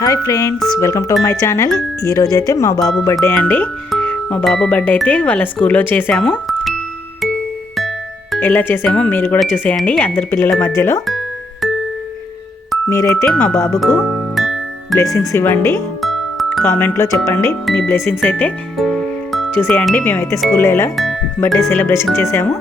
Hi friends, welcome to my channel. ఈరోజైతే మా బాబు బర్త్డే అండి. మా బాబు బర్త్డే అయితే వాళ్ళ స్కూల్లో చేసాము. ఎలా చేసామో మీరు కూడా చూసేయండి. అందరి పిల్లల మధ్యలో మీరైతే మా బాబుకు బ్లెస్సింగ్స్ ఇవ్వండి. కామెంట్లో చెప్పండి మీ బ్లెస్సింగ్స్ అయితే చూసేయండి. మేమైతే స్కూల్లో ఎలా బర్త్డే సెలబ్రేషన్ చేసాము.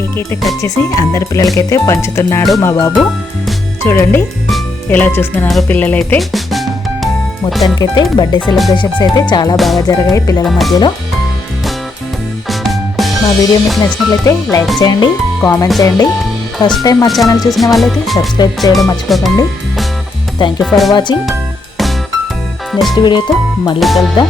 కేక్ అయితే కట్ చేసి అందరి పిల్లలకైతే పంచుతున్నాడు మా బాబు. చూడండి ఎలా చూస్తున్నారో పిల్లలైతే. మొత్తానికైతే బర్త్డే సెలబ్రేషన్స్ అయితే చాలా బాగా జరిగాయి పిల్లల మధ్యలో. మా వీడియో మీకు నచ్చినట్లయితే లైక్ చేయండి, కామెంట్ చేయండి. ఫస్ట్ టైం మా ఛానల్ చూసిన వాళ్ళైతే సబ్స్క్రైబ్ చేయడం మర్చిపోకండి. Thank you for watching. Next వీడియోతో మళ్ళీ కలుద్దాం.